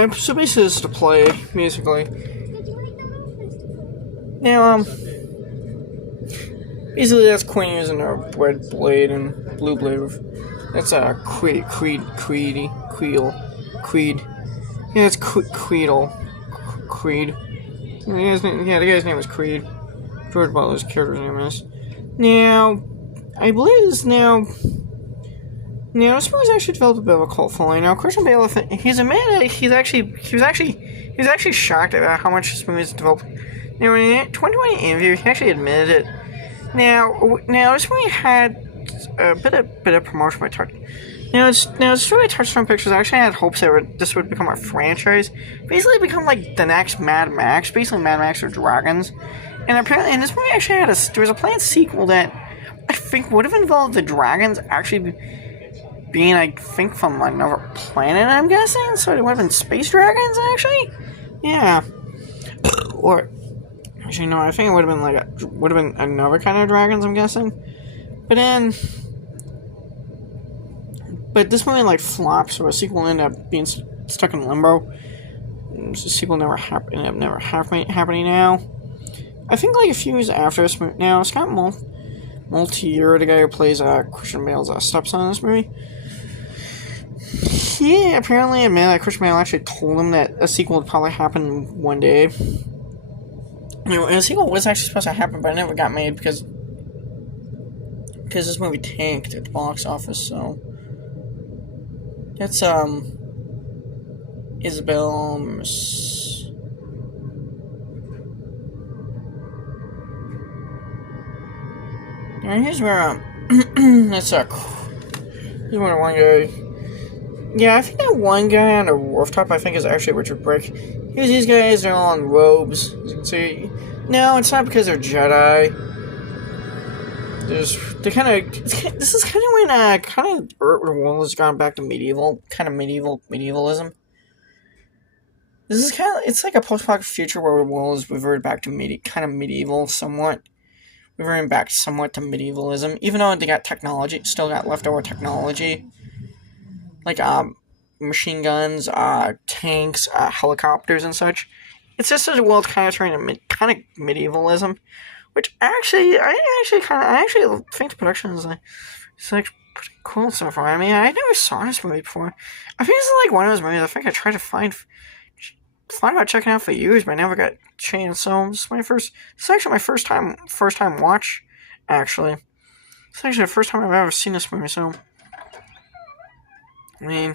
Yeah, so basically it's to play, basically. Now, basically that's Queen using a red blade and blue blade. That's Creed. Yeah, it's Creedle. Creed. The guy's name is Creed. George Butler's character's name is. Now, I believe this now. Now, this movie's actually developed a bit of a cult following. Now, Christian Bale, he's admitted he was actually shocked about how much this movie's developed. Now, in a 2020 interview, he actually admitted it. Now, this movie had a bit of promotion by Touch. This really Touchstone Pictures actually had hopes that this would become a franchise, basically become like the next Mad Max, basically Mad Max or Dragons. And apparently, this movie actually there was a planned sequel that I think would have involved the dragons actually being, I think, from another planet, I'm guessing. So it would have been space dragons, actually. Yeah. Or actually, no, I think it would have been another kind of dragons, I'm guessing. But this movie flopped, so a sequel ended up being stuck in limbo. The sequel never happening now. I think a few years after this movie, now Scott Multier, the guy who plays Christian Bale's stepson in this movie, he apparently admitted that Christian Bale actually told him that a sequel would probably happen one day. And a sequel was actually supposed to happen, but it never got made because this movie tanked at the box office. So that's Isabel. And here's where that's here's where one guy. Yeah, I think that one guy on the rooftop, I think, is actually Richard Brake. Here's these guys, they're all in robes. As you can see. No, it's not because they're Jedi. This is kind of when the world has gone back to medievalism. This is it's like a post-apocalyptic future where the world is reverted back to medieval somewhat. Reverting back somewhat to medievalism, even though they got technology, still got leftover technology. Like machine guns, tanks, helicopters, and such. It's just that the world's kind of turning to kind of medievalism, which I actually think the production is pretty cool so far. I mean, I never saw this movie before. I think this is one of those movies I think I tried to find about checking out for years, but I never got a chance. So this is actually my first time watch. Actually, it's actually the first time I've ever seen this movie. So I mean,